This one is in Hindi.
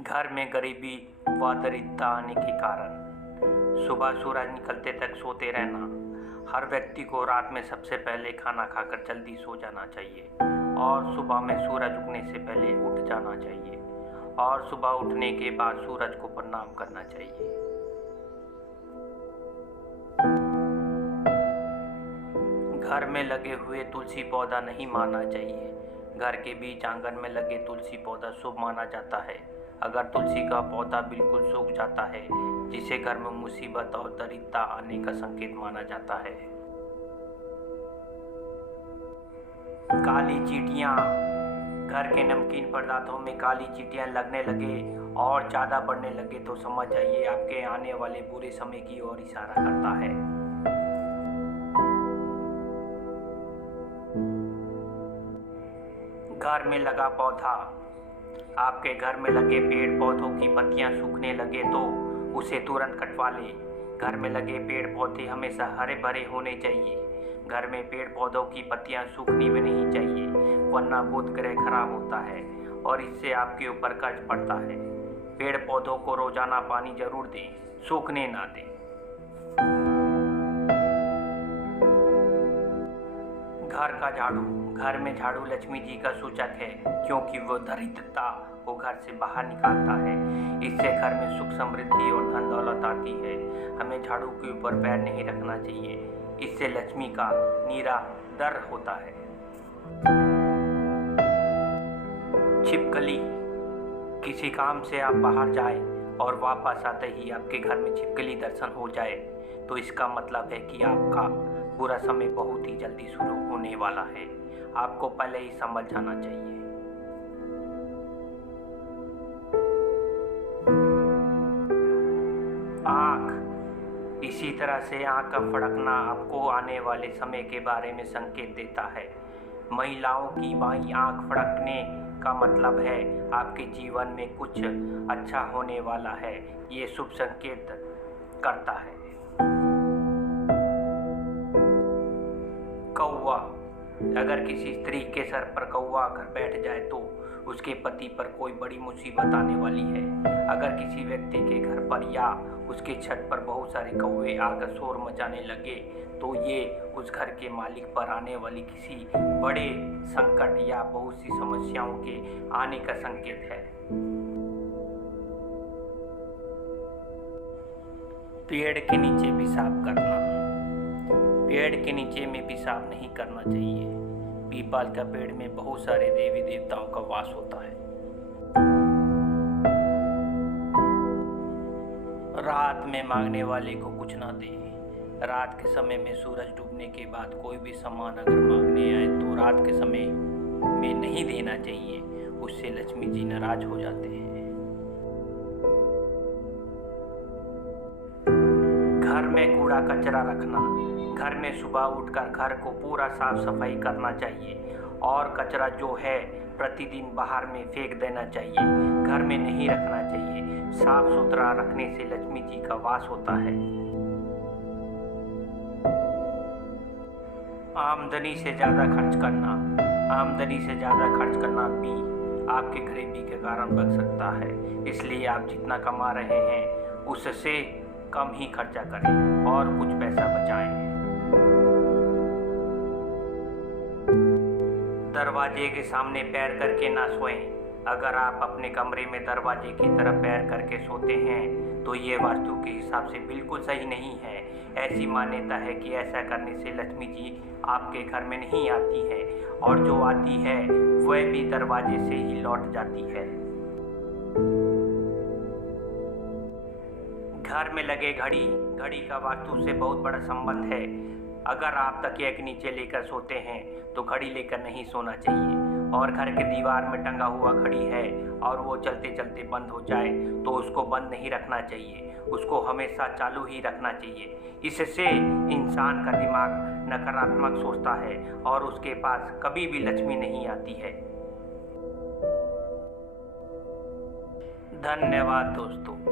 घर में गरीबी व दरिद्रता आने के कारण सुबह सूरज निकलते तक सोते रहना। हर व्यक्ति को रात में सबसे पहले खाना खाकर जल्दी सो जाना चाहिए और सुबह में सूरज उगने से पहले उठ जाना चाहिए और सुबह उठने के बाद सूरज को प्रणाम करना चाहिए। घर में लगे हुए तुलसी पौधा नहीं मारना चाहिए। घर के बीच आंगन में लगे तुलसी पौधा शुभ माना जाता है। अगर तुलसी का पौधा बिल्कुल सूख जाता है, जिसे घर में मुसीबत और दरिद्रता आने का संकेत माना जाता है। काली चींटियां, घर के नमकीन पदार्थों में काली चींटियां लगने लगे और ज़्यादा बढ़ने लगे तो समझ जाइए आपके आने वाले बुरे समय की ओर इशारा करता है। घर में लगा पौधा, आपके घर में लगे पेड़ पौधों की पत्तियां सूखने लगे तो उसे तुरंत कटवा ले। घर में लगे पेड़ पौधे हमेशा हरे भरे होने चाहिए। घर में पेड़ पौधों की पत्तियां सूखनी भी नहीं चाहिए, वरना बुध ग्रह खराब होता है और इससे आपके ऊपर कर्ज पड़ता है। पेड़ पौधों को रोजाना पानी जरूर दें, सूखने ना दें। घर का झाड़ू, घर में झाड़ू लक्ष्मी जी का सूचक है, क्योंकि वो दरिद्रता को घर से बाहर निकालता है। इससे घर में सुख समृद्धि और धन दौलत आती है। हमें झाड़ू के ऊपर पैर नहीं रखना चाहिए, इससे लक्ष्मी का निरादर होता है। छिपकली, किसी काम से आप बाहर जाए और वापस आते ही आपके घर में छिपकली दर्शन हो जाए तो इसका मतलब है कि आपका बुरा समय बहुत ही जल्दी शुरू होने वाला है। आपको पहले ही संभल जाना चाहिए। आँख, इसी तरह से आँख का फड़कना आपको आने वाले समय के बारे में संकेत देता है। महिलाओं की बाईं आँख फड़कने का मतलब है आपके जीवन में कुछ अच्छा होने वाला है। ये शुभ संकेत करता है। कौवा, अगर किसी स्त्री के सर पर कौवा आकर बैठ जाए तो उसके पति पर कोई बड़ी मुसीबत आने वाली है। अगर किसी व्यक्ति के घर पर या उसके छत पर बहुत सारे कौवे आकर शोर मचाने लगे तो ये उस घर के मालिक पर आने वाली किसी बड़े संकट या बहुत सी समस्याओं के आने का संकेत है। पेड़ के नीचे पेशाब करना, पेड़ के नीचे में पेशाब नहीं करना चाहिए। पीपल का पेड़ में बहुत सारे देवी देवताओं का वास होता है। रात में मांगने वाले को कुछ ना दे। रात के समय में सूरज डूबने के बाद कोई भी सामान अगर मांगने आए तो रात के समय में नहीं देना चाहिए, उससे लक्ष्मी जी नाराज हो जाते हैं। घर में कूड़ा कचरा रखना, घर में सुबह उठकर घर को पूरा साफ सफाई करना चाहिए और कचरा जो है प्रतिदिन बाहर में फेंक देना चाहिए, घर में नहीं रखना चाहिए। साफ सुथरा रखने से लक्ष्मी जी का वास होता है। आमदनी से ज़्यादा खर्च करना, आमदनी से ज़्यादा खर्च करना भी आपके गरीबी के कारण बच सकता है। इसलिए आप जितना कमा रहे हैं उससे कम ही खर्चा करें और कुछ पैसा बचाएं। दरवाजे के सामने पैर करके ना सोएं। अगर आप अपने कमरे में दरवाजे की तरफ पैर करके सोते हैं तो ये वास्तु के हिसाब से बिल्कुल सही नहीं है। ऐसी मान्यता है कि ऐसा करने से लक्ष्मी जी आपके घर में नहीं आती है और जो आती है वह भी दरवाजे से ही लौट जाती है। घर में लगे घड़ी, घड़ी का वास्तु से बहुत बड़ा संबंध है। अगर आप तकिया के नीचे लेकर सोते हैं तो घड़ी लेकर नहीं सोना चाहिए और घर के दीवार में टंगा हुआ घड़ी है और वो चलते चलते बंद हो जाए तो उसको बंद नहीं रखना चाहिए, उसको हमेशा चालू ही रखना चाहिए। इससे इंसान का दिमाग नकारात्मक सोचता है और उसके पास कभी भी लक्ष्मी नहीं आती है। धन्यवाद दोस्तों।